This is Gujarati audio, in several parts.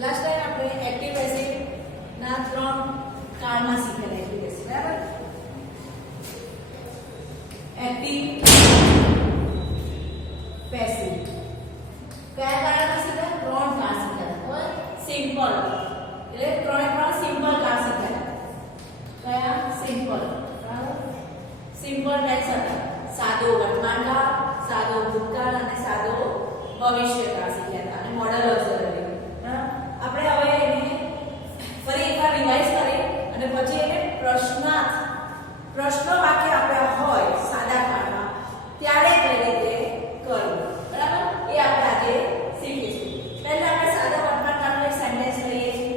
લાસ્ટ ટાઈમ આપણે એક્ટિવ પેસિવ ના 3 કાળમાં શીખેલા એક્ટિવ પેસિવ બરાબર એક્ટિવ પેસિવ કયા કાળમાં શીખ્યા 3 કાળ શીખ્યા બરાબર સિમ્પલ એટલે 3 સિમ્પલ કાળ શીખ્યા કયા સિમ્પલ બરાબર સિમ્પલ ટેન્સ હતા સાદો વર્તમાન કાળ સાદો ભૂતકાળ અને સાદો ભવિષ્યકાળ શીખ્યા હતા અને મોડલ ઓક્સિલરી આપણે હવે એને ફરી એકવાર રિવાઇઝ કરી અને પછી એને પ્રશ્ન વાક્ય આપણે હોય સાદા કાળમાં ત્યારે કઈ રીતે કરવું બરાબર એ આપણે આજે શીખીશું પહેલા આપણે સાદા વર્તમાન કાળનો એક સેન્ટેન્સ લઈએ છીએ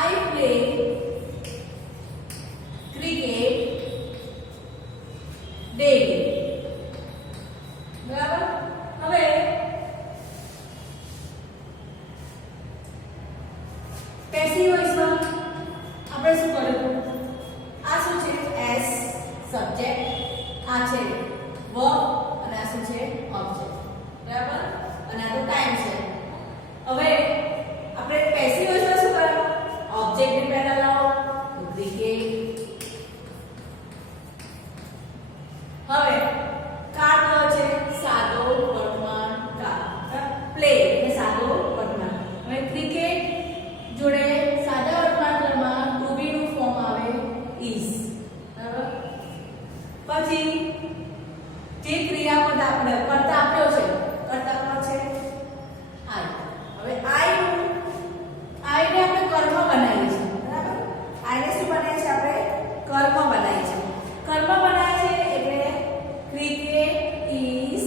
I play cricket daily. બરાબર હવે પેસિવ વોઇસમાં આપણે શું કર્યું આ શું છે એસ સબ્જેક્ટ આ છે વર્બ અને આ શું છે ઓબ્જેક્ટ બરાબર અને આ તો ટાઈમ છે હવે આપણે પેસિવ વોઇસમાં શું કર્યું ऑब्जेक्ट भी पहला लाओ क्रिकेट હવે કાળ કયો છે સાદો વર્તમાન કાળ પ્લે એટલે સાદો વર્તમાન હવે ક્રિકેટ જોડે સાદા વર્તમાન કાળમાં ટુ બી નું ફોર્મ આવે ઇઝ બરાબર પછી જે ક્રિયાપદ આપણે કરતા આપ્યો છે કરતા કોણ છે આઈ હવે આઈ ને આપણે કર્મ બનાવીએ છીએ બરાબર આઈને શું બનાવીએ છીએ આપણે કર્મ બનાવીએ છીએ કર્મ બનાવીએ છીએ એટલે ક્રિકેટ ઇઝ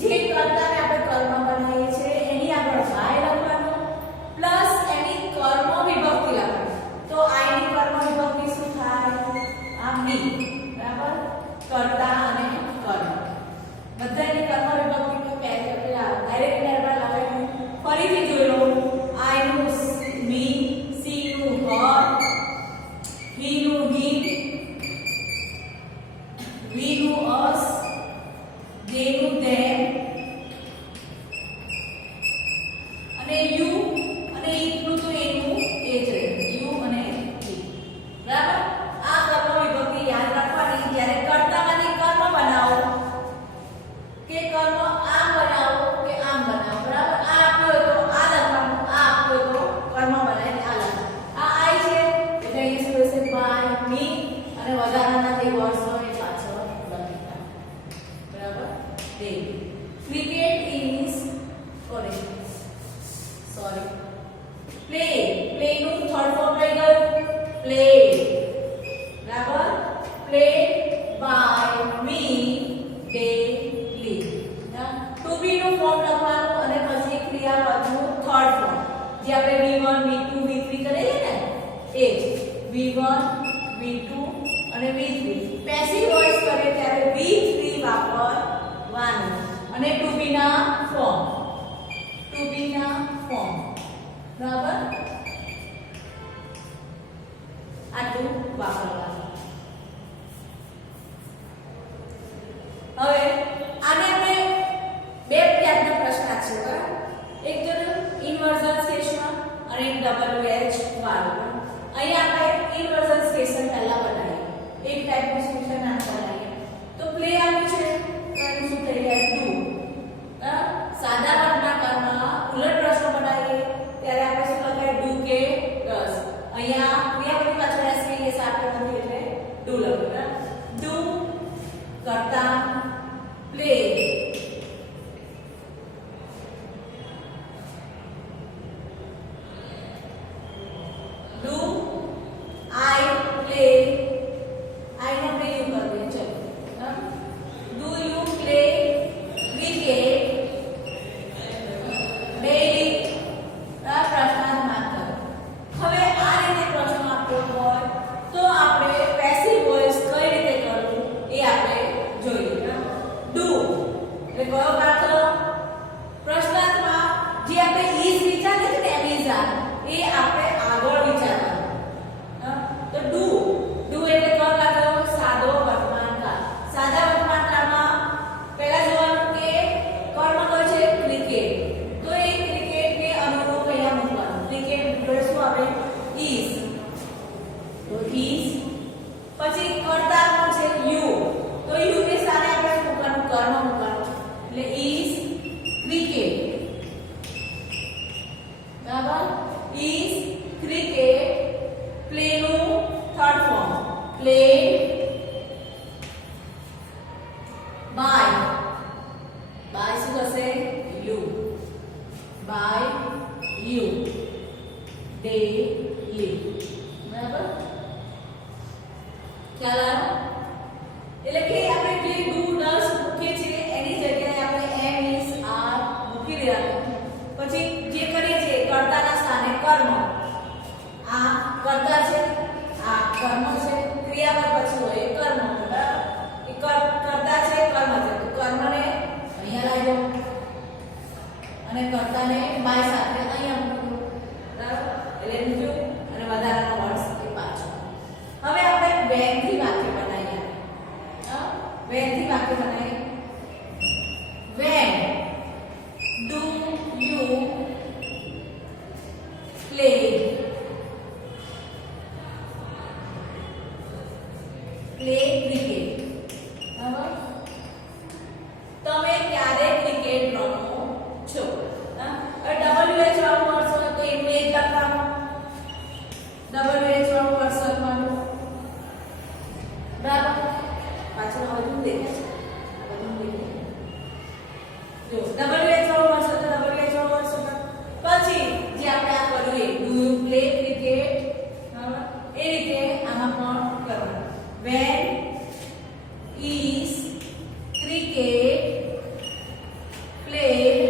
જે કર્તાને આપણે કર્મ બનાવીએ છીએ એની આગળ વાય લખવાનું પ્લસ એની કર્મ વિભક્તિ લખવાની તો આઈની કર્મ વિભક્તિ શું થાય આ બી બરાબર કર્તા અને કર્મ બધાની કર્મ વિભક્તિ પેલા ડાયરેક્ટ નિર્ભર લખાય ફરીથી જોઈ લો આઈનું me, she નું her, he નું him, we નું us, they નું them, અને you અને it નું તો એનું એ જ રહે you અને he બરાબર આ કર્મ વિભક્તિ યાદ રાખવાની જ્યારે કર્તામાંથી કર્મ બનાવો કે કર્મ આમ બનાવો કે આમ બનાવો બરાબર આ આપ્યો તો આ લખવાનું આ આપ્યો તો કર્મ બનાવીને આ લખવાનું આ આઈ છે એટલે અહીં શું હશે બાય મી અને વધારાના જે વર્ડ્સ હોય એ પાછળ લખીતા બરાબર તે cricket is sorry play play નું થર્ડ ફોર્મ થઈ ગયું પ્લે બરાબર play by me daily to be નું ફોર્મ લખવાનું અને પછી ક્રિયાપદનું થર્ડ ફોર્મ જે આપણે v1 v2 v3 કરીએ ને એ જ v1 v2 અને v3 પેસિવ વોઇસ કરીએ ત્યારે v3 વાપરવાનું અને ટુ બી ના ફોર્મ બરાબર આટલું વાપરવાનું હવે આને આપણે બે પ્રકારના પ્રશ્ન છે બરાબર એક તો ઇન્વર્ઝન કેસમાં અને એક WH વાળું અહીં આપણે ઇન્વર્ઝન કેસન પહેલા બનાવીએ એક ટાઈપનું સોલ્યુશન આ બનાવીએ તો પ્લે આવ્યું છે તો એનું શું થઈ જાય ડુ સાદા વર્તમાન કાળમાં ઉલટ પ્રશ્ન બનાવીએ ત્યારે આપણે શું લખાય ડુ કે ડઝ અહીંયા ક્રિયાપદ પાછળ એસ કે એ સાથે નથી એટલે ડુ લખ્યું ડુ કરતા play do I play I no play you કરીએ ચલો do you play cricket daily પ્રશ્નાર્થ માત્ર હવે આ રીતે પ્રશ્ન આપ્યો હોય તો આપણે પેસિવ વોઇસ કઈ રીતે કરવું એ આપણે જોઈએ એટલે કે આપણે જે ડુ ડસ મૂકીએ છીએ એની જગ્યાએ આપણે એમ ઇઝ આર મૂકી દેવાનું. પછી જે કરીએ છીએ કર્તાના સ્થાને કર્મ. આ કર્તા છે, આ કર્મ છે, ક્રિયાપદ પછી હોય કર્મ. બરાબર? એ કર્તા છે, કર્મ છે. તો કર્મને અહીંયા લાવ્યો અને કર્તાને બાય સાથે અહીંયા મૂક્યો. બરાબર? એટલે મૂક્યું અને વધારાનો વર્ડ એ પાછો. હવે આપણે વેન થી વાક્ય બનાવીએ. વેન થી વાક્ય બનાવીએ. When do you play cricket? બરાબર? તમે ક્યારે ક્રિકેટ રમો છો? હવે WH વાળું વર્ડ હોય તો એનું એક લખવાનું. WH વાળું વર્ડ લખવાનું. બરાબર? પાછળ બધું દેખાય છે. બધું દેખાય. જો WH વાળું વર્ડ તો WH વાળું વર્ડ. પછી જે આપણે આ કર્યું એ ડુ યુ પ્લે ક્રિકેટ? એ રીતે આમાં પણ કરવાનું. When is cricket played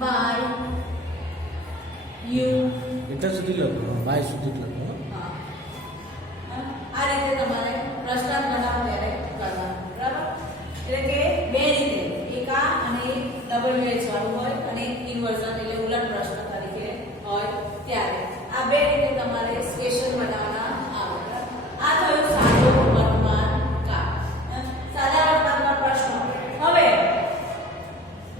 by you? એટલે સુધી લખો, બાય સુધી લખો. આ રીતે તમારે પ્રશ્ન બનાવો ત્યારે કરવાનું. બરાબર? એટલે કે બે રીતે, એક આ અને એક WH વાળું હોય અને ઇન્વર્ઝન એટલે ઉલટ પ્રશ્ન તરીકે હોય ત્યારે આ બે રીતે તમારે ક્વેશ્ચન બનાવવાના આવે. આ થયું સાદો વર્તમાન કાળ. સાદા વર્તમાનમાં પ્રશ્ન. હવે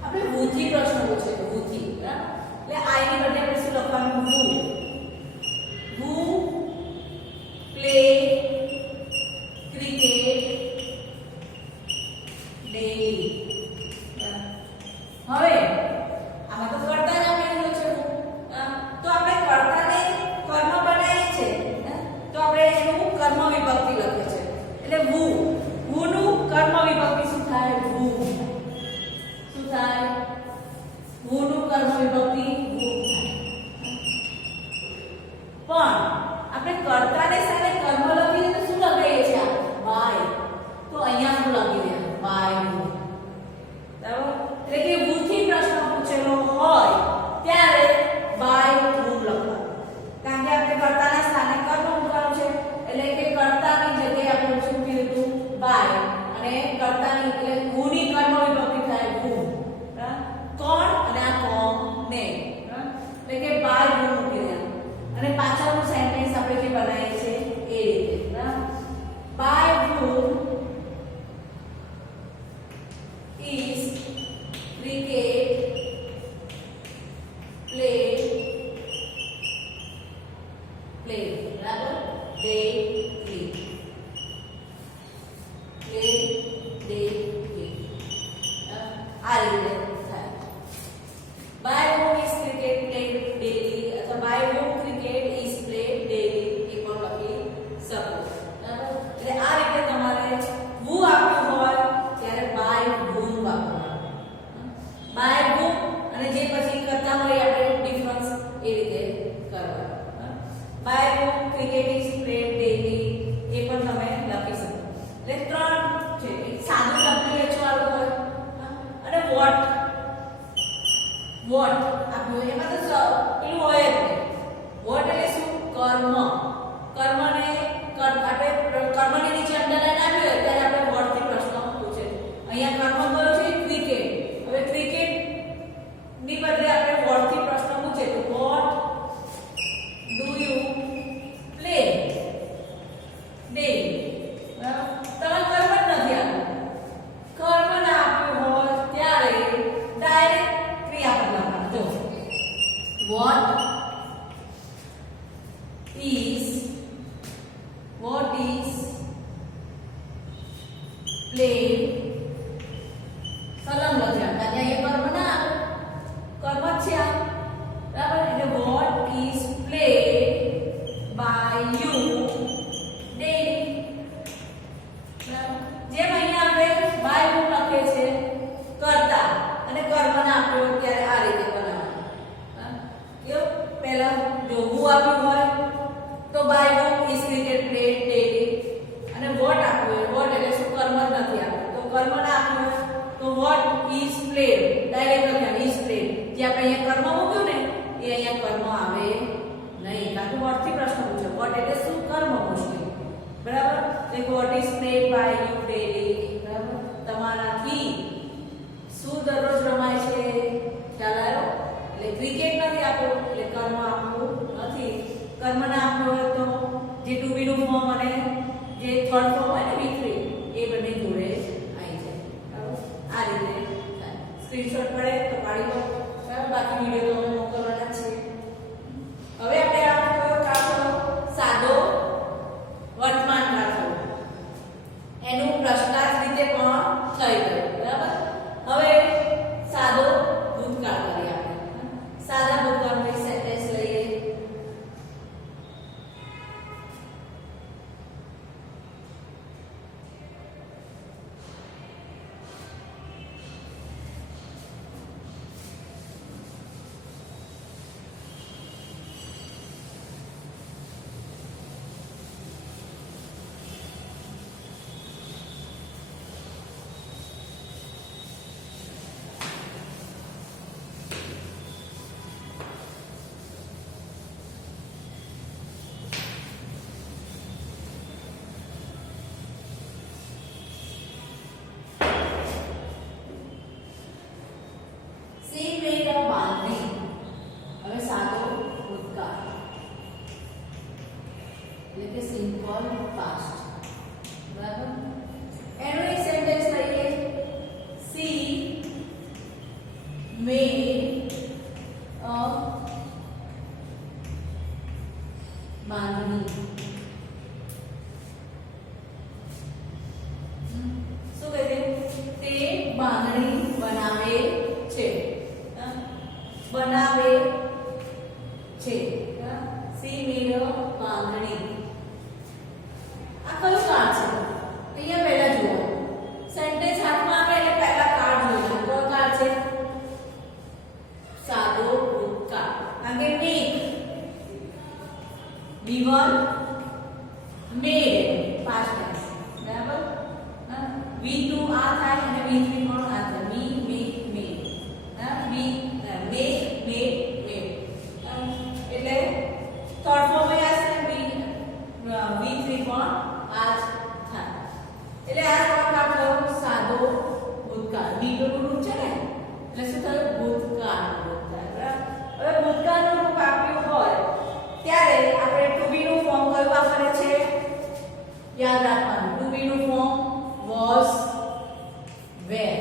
આપણે વૃદ્ધિ પ્રશ્ન પૂછે તો વૃદ્ધિ. બરાબર? એટલે આઈ ની બદલે આપણે શું લખવાનું? who play cricket daily. હવે આમાં તો કર્તા જ આપેલું છે. તો આપણે કર્તાને કર્મ બનાવીએ છે તો આપણે એનું કર્મ વિભક્તિ લખે છે. એટલે who નું કર્મ વિભક્તિ શું થાય? who. શું થાય? who નું કર્મ વિભક્તિ who થાય. પણ આપણે કર્તાને સાથે કર્મ લખીએ તો શું લગાવીએ છીએ? બાય. તો અહીંયા શું લખી દે? By who. બરાબર? એટલે કે who થી પ્રશ્ન પૂછેલો હોય ત્યારે બાય who લખવાનું. કારણ કે આપણે કર્તાના સ્થાને કર્મ મૂકવાનું છે એટલે કે કર્તાની જગ્યાએ આપણે શું કીધું? બાય. અને કર્તાની એટલે who ની કર્મ વિભક્તિ થાય who. બરાબર? કોણ અને આ કોને. એટલે કે બાય who મૂકી દેવાનું. અને પાછળનું સેન્ટેન્સ આપણે જે બનાવીએ છીએ એ રીતે. બરાબર? By who is cricket played? બરાબર? daily. આ રીતે થાય. by whom is cricket played daily અથવા by whom cricket is played daily એ પણ લખી શકો. બરાબર? એટલે આ રીતે તમારે who આપ્યું હોય ત્યારે by whom વાપરવાનું. by whom અને જે પછી કરતા હોય આપણે ડિફરન્સ એ રીતે કરવાનું. by whom cricket is played daily એ પણ તમે લખી શકો. એટલે ત્રણ છે. એક સાદું WH વાળું હોય અને what આપ્યું એમાં તો પેલું હોય જ નહીં. what એટલે શું? કર્મ. કર્મને આપણે કર્મની નીચે અંડરલાઈન આવી હોય ત્યારે આપણે what થી પ્રશ્ન પૂછે. અહીંયા કર્મ કયો છે? ક્રિકેટ. હવે ક્રિકેટ ની બદલે આપણે what થી પ્રશ્ન પૂછે તો what do you play daily? તમે કર્મ જ નથી આપ્યું. કર્મ ના આપ્યું હોય ત્યારે ડાયરેક્ટ ક્રિયાપદ લખવાનું. જો what is played સલમ લખ્યા. ત્યાં એ કર્મ ના કર્મ જ છે આ. બરાબર? એટલે what is played by you daily. જેમ અહીંયા આપણે by whom લખે છે કર્તા અને કર્મના આપ્યો ત્યારે આ રીતે બનાવવાનું. કેવું? પહેલા જો who આપ્યું હોય તો by whom is cricket played daily અને what આપણે અહીંયા કર્મ મૂક્યું ને એ અહીંયા કર્મ આવે નહીં, કારણ કે વોટથી પ્રશ્ન પૂછ્યો. વોટ એટલે શું? કર્મ મોસ્ટલી. બરાબર? તો what is played by you daily. બરાબર? તમારાથી શું દરરોજ રમાય છે? ખ્યાલ આવ્યો? એટલે ક્રિકેટ નથી આપ્યું એટલે કર્મ આપવું નથી. કર્મ ના આપ્યું હોય તો જે ટુ બી નું ફોર્મ અને જે થર્ડ ફોર્મ હોય ને V3 એ બંને જોડે આવી જાય. બરાબર? આ રીતે સ્ક્રીનશોટ પડે તો પાડી લો. બરાબર? બાકી વિડિયો તો અમે મોકલવાના છે. હવે આપણે આ કયો કાળ થયો? સાદો વર્તમાન કાળ થયો. એનું પ્રશ્નાર્થ રીતે પણ થઈ ગયું. બરાબર? હવે સાદો ભૂતકાળ કરીએ આપણે. સાદા ભૂતકાળનું એક સેન્ટેન્સ લઈએ. સી મેડ અ બાંધણી. હવે સાદો ભૂતકાળ એટલે કે સિમ્પલ પાસ્ટ. બરાબર? એનો એક સેન્ટેન્સ લઈએ. સી મેડ અ બાંધણી. શું કહે છે? તે બાંધણી બનાવે છે. બનાવે છે. સી મેડ અ બાંધણી. આ કયું કાર્ડ છે? અહીંયા પહેલા જુઓ. સેન્ટેન્સ હાથમાં આવે એટલે પહેલા કાર્ડ જોઈએ. કયો કાર્ડ છે? સાદો ભૂતકાળ. કારણ કે મેક B1 મેડ પાસ્ટ ટેન્સ. બરાબર? V2 આ થાય અને V3 પણ આ થાય. મી મેક મેડ. વી મેક મેડ મેડ. એટલે થર્ડ ફોર્મ એ આવશે V3 પણ આ જ થાય. એટલે આ કોણ આપણો સાદો ભૂતકાળ. B2 નું રૂપ છે ને એટલે શું થયું? ભૂતકાળ. બરાબર? હવે ભૂતકાળનું રૂપ આપ્યું હોય ત્યારે આપણે ટુ બી નું ફોર્મ કયું વાપરે છે? યાદ રાખવાનું. ટુ બી નું ફોર્મ was were.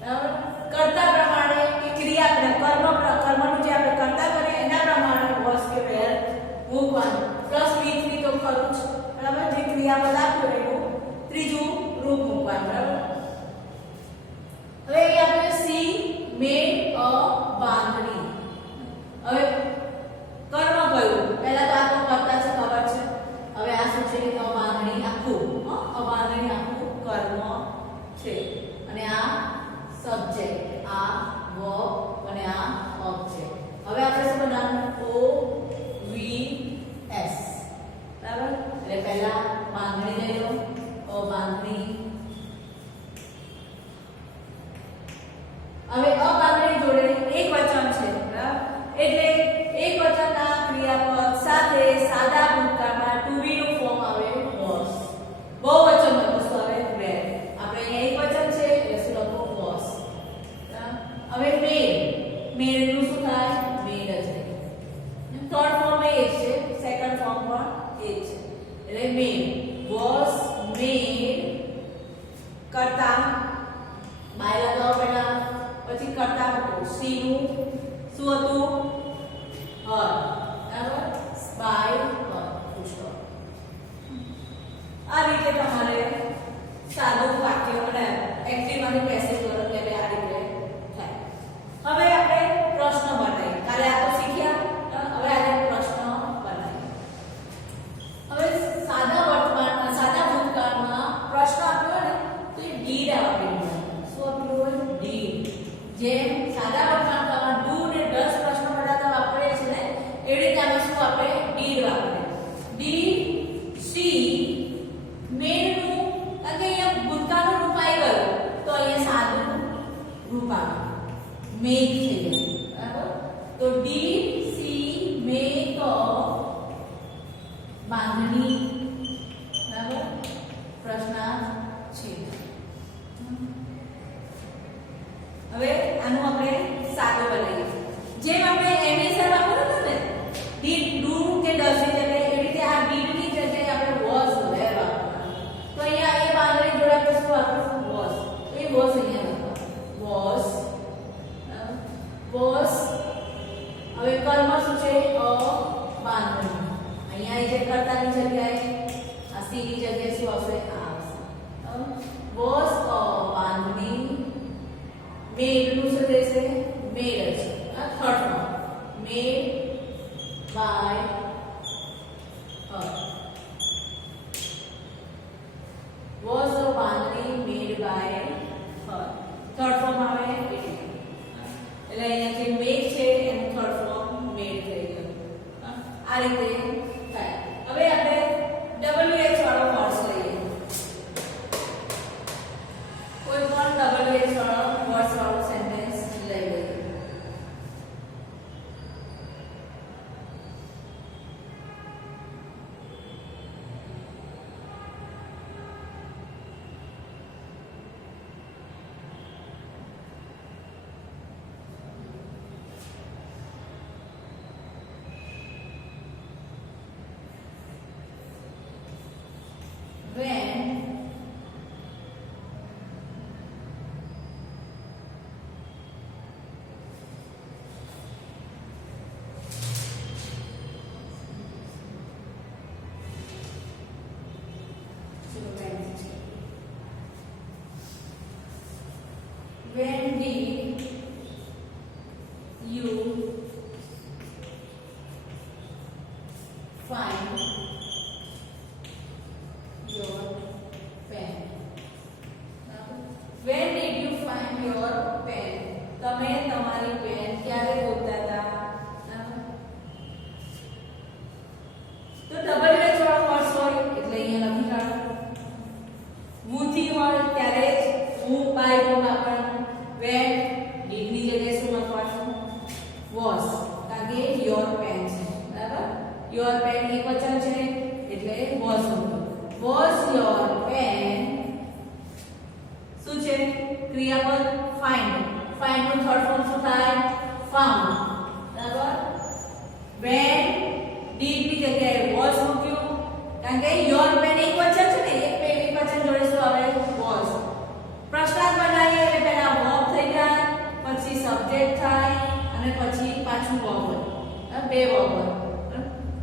બરાબર? કર્તા પ્રમાણે કે ક્રિયા કર્મનું જે આપણે કર્તા કરીએ એના પ્રમાણે was કે were મૂકવાનું. પ્લસ V3 તો ખરું જ. બરાબર? જે ક્રિયાપદ આપ્યું એનું ત્રીજું રૂપ મૂકવાનું. બરાબર? હવે અહીંયા આપણે સી મેડ અ બાંધણી. હવે કર્મ કયું? પહેલા તો આ તો કર્તા છે, ખબર છે. હવે આ શું છે? અ બાંધણી આખું. અ બાંધણી આખું કર્મ છે. અને આ સબ્જેક્ટ, આ વર્બ અને આ ઓબ્જેક્ટ. હવે આપણે શું બનાવવાનું? OVS. બરાબર? એટલે પહેલા બાંધણી લઈ લો. અ બાંધણી. હવે અ બાંધણી જોડે એક વચન છે. બરાબર? એટલે એક વચનના ક્રિયાપદ સાથે સાદા ભૂતકાળમાં ટુ બી નું ફોર્મ આવે was. બહુવચન હોય તો શું આવે? were. આપણે અહીંયા એક વચન છે એટલે શું લખો? was. હવે મેડ. મેડ નું શું થાય? મેડ જ થાય. થર્ડ ફોર્મ એ જ છે, સેકન્ડ ફોર્મ પણ એ જ છે. એટલે મેડ was made. કર્તા બાય લગાવો પહેલા, પછી કર્તા મૂકો. સી નું શું હતું? હર. બરાબર? By her. પૂછો. આ રીતે તમારે સાદું વાક્ય અને એક્ટિવમાંથી પેસિવ કરો એટલે આ રીતે થાય. હવે આપણે પ્રશ્ન બનાવીએ. કાલે આ તો શીખ્યા. હવે આજે પ્રશ્ન બનાવીએ. હવે સાદા ભૂતકાળમાં પ્રશ્ન આપ્યો હોય ને તો એ ડીડ આપેલું હોય. શું આપેલું હોય? ડીડ. જેમ સાદા ભૂતકાળમાં ડુ ને ડઝ પ્રશ્ન બનાવતા વાપરીએ છીએ ને એવી રીતે આમાં શું આપણે ડીડ વાપરીએ. ડીડ સી મેડ નું, કારણ કે અહીંયા ભૂતકાળનું રૂપ આવી ગયું તો અહીંયા સાદું રૂપ આવે. મેક થઈ જાય. તો ડીડ સી મેક અ બાંધણી, બરાબર, પ્રશ્નાર્થ છે. હવે આનું આપણે સાદું બનાવીએ. જેમ આપણે એમિશન વાપર્યું હતું ને, ડીડ ડુ કે ડઝ ની જગ્યાએ, એવી રીતે આ ડીડ ની જગ્યાએ આપણે વોઝ વેર વાપરવાનું. તો અહીંયા એ બાંધણી જોડે આપણે શું વાપરશું? વોઝ. એ વોઝ અહીંયા લખવાનું. Was was. હવે કર્મ શું છે? અ બાંધણી. અહીંયા એ જે કર્તાની જગ્યાએ આ સી ની જગ્યાએ શું આવશે? આ આવશે. Was a bandhani. મેડ નું શું રહેશે? મેડ છે. આ third form. Made by her. Was a bandhani made by her. Third form આવે એટલે અહીંયા જે મેડ છે એનું થર્ડ ફોર્મ મેડ થઈ ગયું. આ રીતે થાય. હવે આપણે WH વાળો વર્ડ્સ લઈએ. કોઈ પણ WH વાળો વર્ડ્સ વાળો સેન્ટેન્સ લઈ લઈએ. When when did you find your pen? When did you find your pen? તમે તમારી પેન ક્યારે ગોતતા હતા? તો ડબલ એચ વાળો વર્ડ હોય એટલે અહીંયા લખી કાઢો. વુ થી હોય ત્યારે જ વુ બાય વુ વાપરવાનું. when did ની જગ્યાએ શું લખવાનું? was. કારણ કે યોર પેન છે, બરાબર. યોર પેન એક વચન છે એટલે was હતું. was your pen શું છે? ક્રિયાપદ find. find નું થર્ડ ફોર્મ શું થાય? found. બરાબર. when did ની જગ્યાએ was મૂક્યું કારણ કે your pen એક વચન છે ને, એક વચન જોડે શું આવે? was. પ્રશ્નાર્થ બનાવીએ એટલે પહેલા verb થઈ જાય, પછી સબ્જેક્ટ થાય અને પછી પાછું verb હોય. બે verb હોય.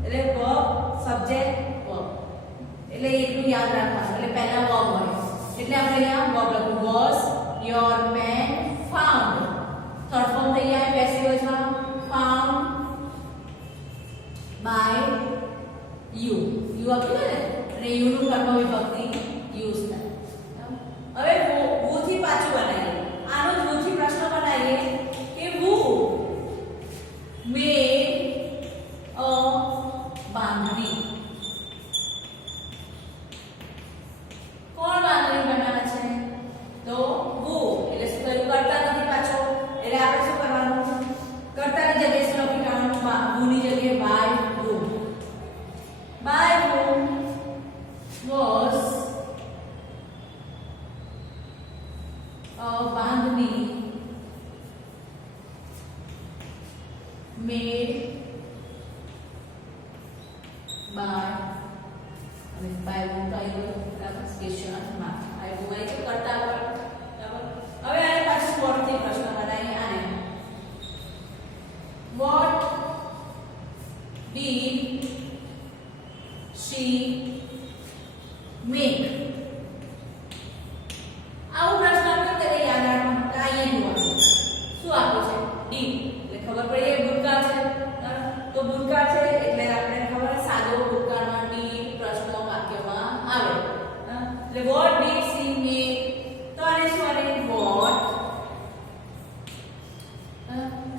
એટલે verb સબ્જેક્ટ verb. એટલે એટલું યાદ રાખવાનું. એટલે પહેલા verb હોય. એટલે આપણે અહીંયા verb લખું. was your pen found. Third form થઈ જાય passive વોઇસમાં. found by you. you આપ્યું ને અને you નું કર્મ વિભક્તિ યુઝ થાય. હવે વુ થી પાછું બનાવીએ. આનો જ વુ થી પ્રશ્ન બનાવીએ કે who made a બાંધણી? કોણ બાંધણી બનાવે છે? તો who. એટલે શું કર્યું? કરતા નથી પાછો. એટલે આપણે શું કરવાનું? કર્તાની જગ્યાએ શું લખી કાઢવાનું? who ની જગ્યાએ by whom. by whom was a bandhani made by whom તો આવ્યું ક્વેશ્ચન માર્ક. આવ્યું હોય તો કરતા પર. બરાબર. હવે આને પાછું વર્ડ થી પ્રશ્ન બનાવીએ. આને what did she make? આવો પ્રશ્ન આપણે ત્યારે યાદ રાખવાનું કે અહીંયા જોવાનું શું આપ્યું છે? ડીડ. એટલે ખબર પડી એ ભૂતકાળ છે. તો ભૂતકાળ છે એટલે આપણે ખબર સાદો ભૂતકાળમાં ડીડ પ્રશ્ન વાક્યમાં આવે. એટલે what did she make? તો આને શું આવે? what.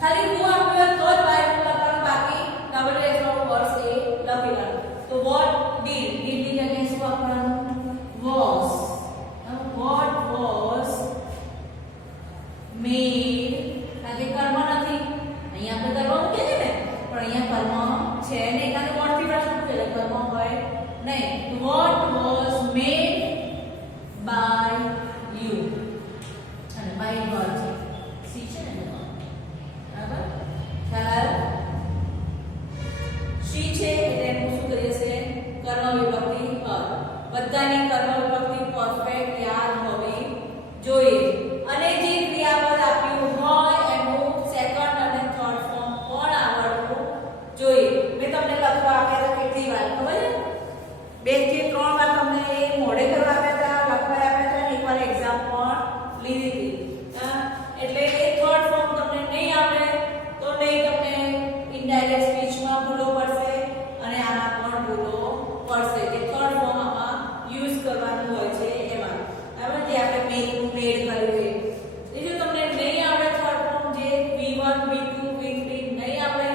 ખાલી હું આપ્યું તો જ બાય લખવાનું, બાકી ડબલ એચ વાળો વર્ડ એ લખી લેવાનું. તો what did ની જગ્યાએ શું આપવાનું? was. what was made. કારણ કે કર્મ નથી અહીંયા આપણે કર્મ મૂકીએ વિભક્તિ પરફેક્ટ યાદ હોવી જોઈએ અને જે ક્રિયાપદ આપ્યું હોય એનું સેકન્ડ અને થર્ડ ફોર્મ પણ આવડવું જોઈએ. મેં તમને લખવા આપ્યા હતા કેટલી વાર ખબર છે? 2 થી 3 વાર તમને એ મોડે કરવા આપ્યા હતા, લખવા આપ્યા હતા અને એકવાર એક્ઝામ પણ લીધી હતી. એટલે એ થર્ડ ફોર્મ તમને નહીં આવડે તો નહીં તમને ઇનડાયરેક્ટ સ્પીચમાં ભૂલો પડશે અને આમાં પણ ભૂલો પડશે કે થર્ડ ફોર્મ આમાં યુઝ કરવાનું હોય છે એમાં. બરાબર? જે આપણે મેઇનનું મેડ કર્યું એ. એ જો તમને નહીં આવડે થર્ડ ફોર્મ જે V1 V2 V3 નહીં આવડે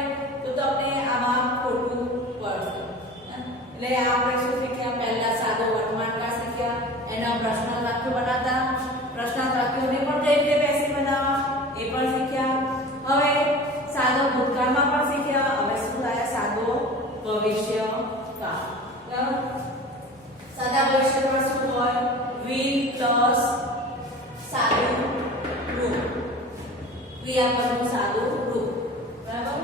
તો તમને આમાં ખોટું પડશે. એટલે આપણે શું શીખ્યા? પહેલા સાદો વર્તમાનકાળ શીખ્યા, એના પ્રશ્ન વાક્યો બનાવતા, પ્રશ્ન વાક્યોને પણ કઈ રીતે પેસિવ બનાવવા એ પણ શીખ્યા. હવે સાદો ભૂતકાળમાં પણ શીખ્યા. હવે શું થાય? સાદો ભવિષ્યકાળ. બરાબર? સાદા ભવિષ્યકાળ શું હોય? will પ્લસ સાદું રૂપ, ક્રિયાપદનું સાદું રૂપ. બરાબર?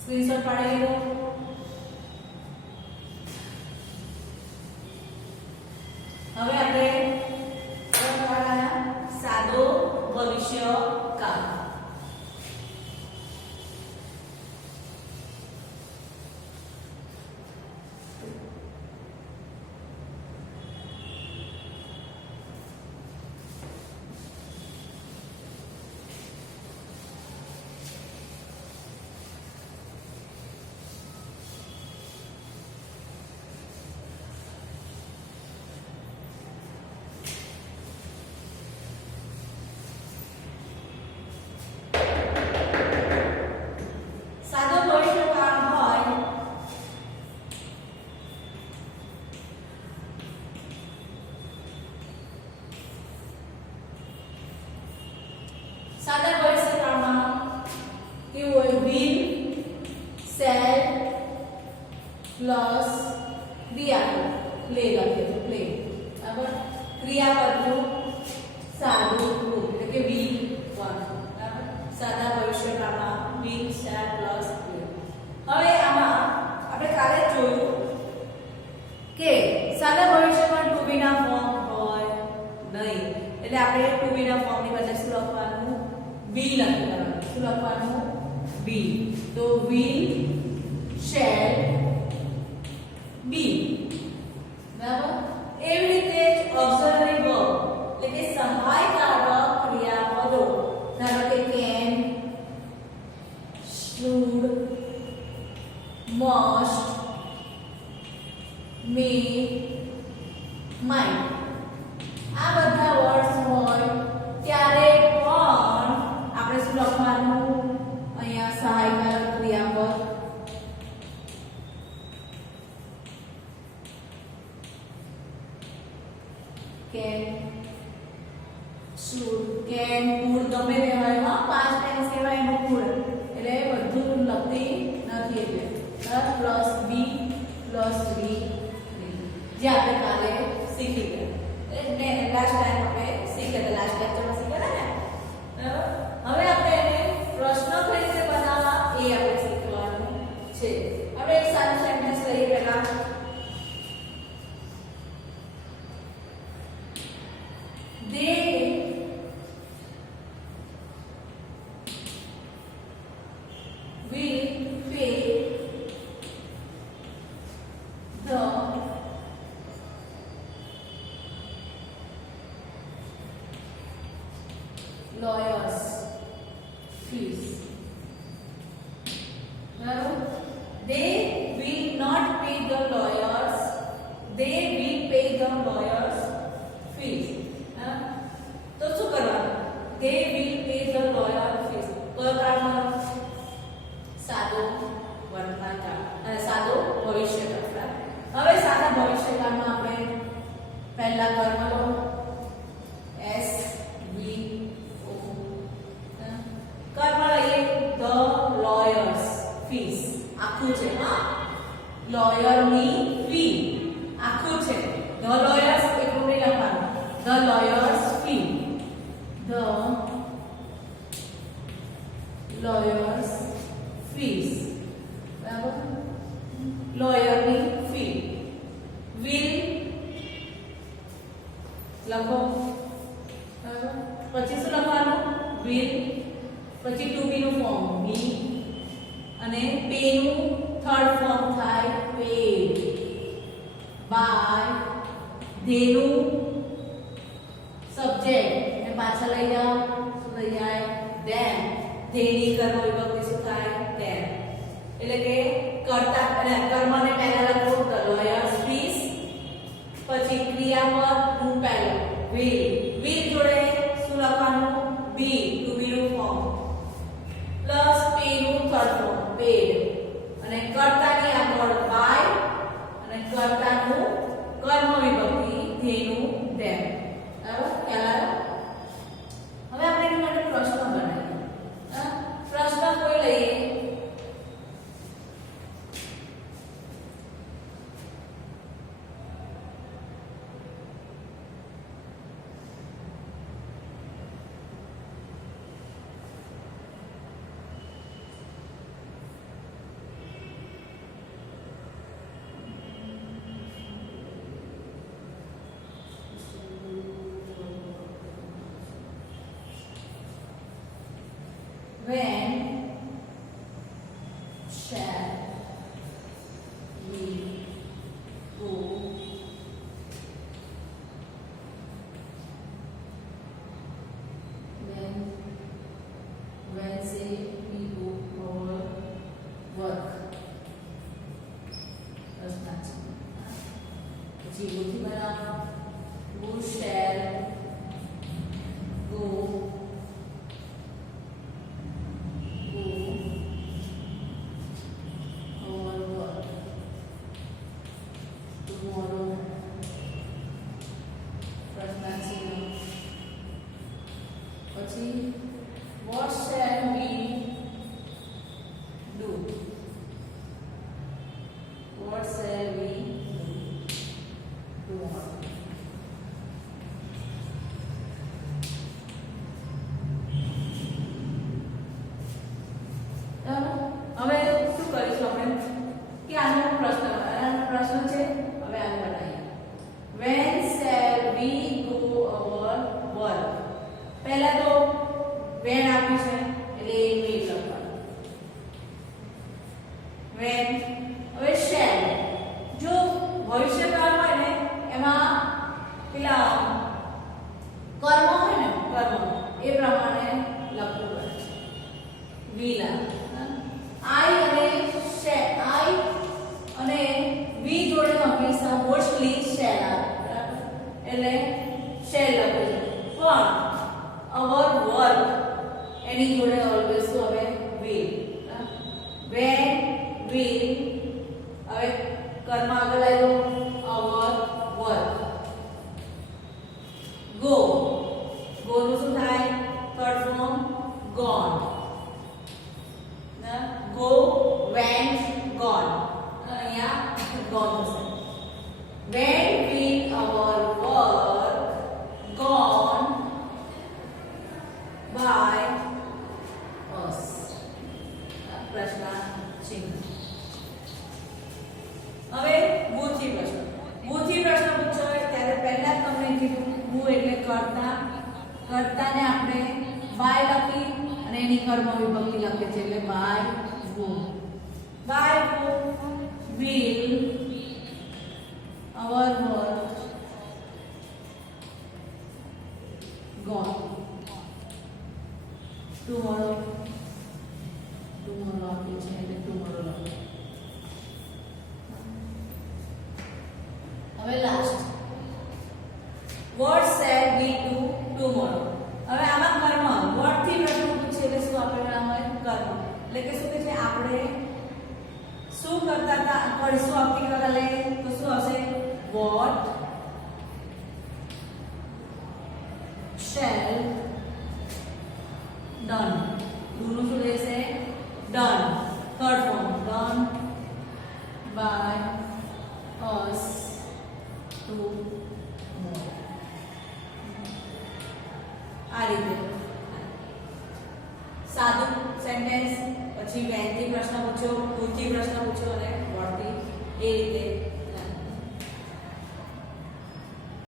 સ્ક્રીનશોટ પાડી લો. હવે આપણે સાદો ભવિષ્યકાળ. સાદા ભવિષ્યકાળમાં કેવું હોય? will, shall પ્લસ ક્રિયાપદ પ્લે લખીએ તો પ્લે. બરાબર? ક્રિયાપદનું સાદું રૂપ એટલે કે will 1. બરાબર? સાદા ભવિષ્યકાળમાં will, shall પ્લસ પ્લે. હવે આમાં આપણે કાલે જ જોયું કે સાદા ભવિષ્યમાં to be ના ફોર્મ હોય નહીં. એટલે આપણે to be ના ફોર્મની બદલે શું લખવાનું? be લખવાનું. શું લખવાનું? be. તો will, shall, be. બરાબર? એવી રીતે જ ઓક્સિલરી વર્બ એટલે કે સહાયકારક ક્રિયાપદો ધારો કે can, should, must, may, might. આ બધા વર્ડ્સ હોય ત્યારે પણ આપણે શું લખવાનું? અહીંયા સહાયકારક ક્રિયાપદ can, should, can, could ગમે તે હોય. હા, past tense કહેવાય એનો could એટલે બધું લખતી નથી. એટલે પ્લસ બી પ્લસ બી જે આપણે કાલે શીખી ગયા. લાસ્ટ ટાઈમ આપણે શીખ્યા, લાસ્ટ લેક્ચરમાં શીખ્યા ને. બરાબર? હવે આપણે એને પ્રશ્ન કઈ રીતે બનાવવા એ આપણે શીખવાનું છે. આપણે એક સારું સેન્ટેન્સ લઈએ પહેલા. They will pay the lawyers fees. Now they will not pay the lawyers, they will pay the lawyers fees. તો શું કરવાનું? they will pay the lawyer fees. કયો કાળમાં? સાદો વર્તમાનકાળ અને સાદો ભવિષ્યકાળ. હવે સાદા ભવિષ્યકાળમાં આપણે પહેલા કર્મ લો S V O. કર્મ લઈએ the lawyers fees. આખું છે. હા, lawyer ની fee આખું છે. the lawyers એકલું નહીં લખવાનું. the lawyers fee. the lawyers fees. બરાબર? lawyer ની fee will લખો. પછી શું લખવાનું? will. પછી to be નું ફોર્મ be અને pay નું થર્ડ ફોર્મ થાય paid. by they નું સબ્જેક્ટ ને પાછળ લઈ જાઓ શું લઈ જાય? them. they ની કર્મ વિભક્તિ શું થાય? them. એટલે કે કર્તા અને કર્મને પહેલા લખો the lawyers fees. પછી ક્રિયાપદ નું પહેલું will જોડે શું લખવાનું? be to be નું ફોર્મ પ્લસ pay નું થર્ડ ફોર્મ paid અને કર્તાની આગળ by અને કર્તાનું કર્મ વિભક્તિ they નું them. બરાબર? ખ્યાલ આવ્યો? હવે આપણે એના માટે પ્રશ્ન બનાવીએ. પ્રશ્ન કોઈ લઈએ. When shall we go when say we go for work? પછી ગોથી બનાવો. Who shall go what shall we do? What shall we do tomorrow? હવે શું કરીશું આપણે કે આનો પ્રશ્ન છે. હવે આને બનાવીએ. when shall we go our work? પહેલા તો when આપ્યું છે એટલે we લખવાનું. when હવે shall જો ભવિષ્યકાળ હોય ને એમાં પેલા કર્મ હોય ને કર્મ એ પ્રમાણે લખવું પડે. will I અને we જોડે હંમેશા મોસ્ટલી shall આવે. બરાબર? એટલે shall લખવું. પણ our work એની જોડે ઓલવેઝ શું હવે? will. when will હવે કર્મ આગળ આવ્યો our work. go નું શું થાય? Third form gone. go went gone. અહીંયા gone થશે. when will our work gone by us? પ્રશ્ન ચિહ્ન. હવે બુદ્ધિ પ્રશ્ન પૂછો ત્યારે પહેલા તમને કીધું હું એટલે કર્તાને આપણે બાય લખી અને એની કર્મ વિભક્તિ લખે છે એટલે by whom. by whom will our work gone tomorrow આપ્યું છે એટલે tomorrow લખો. હવે last what shall we do tomorrow? હવે આમાં કર્મ what થી પ્રશ્ન પૂછે એટલે શું આપેલા હોય? કર્મ. એટલે કે શું કે છે આપણે શું કરતા હતા કરીશું આવતીકાલે તો શું હશે? what shall done. નું શું રહેશે? done. third form done by us tomorrow. આ રીતે સાદું સેન્ટેન્સ પછી when થી પ્રશ્ન પૂછ્યો, to થી પ્રશ્ન પૂછ્યો અને what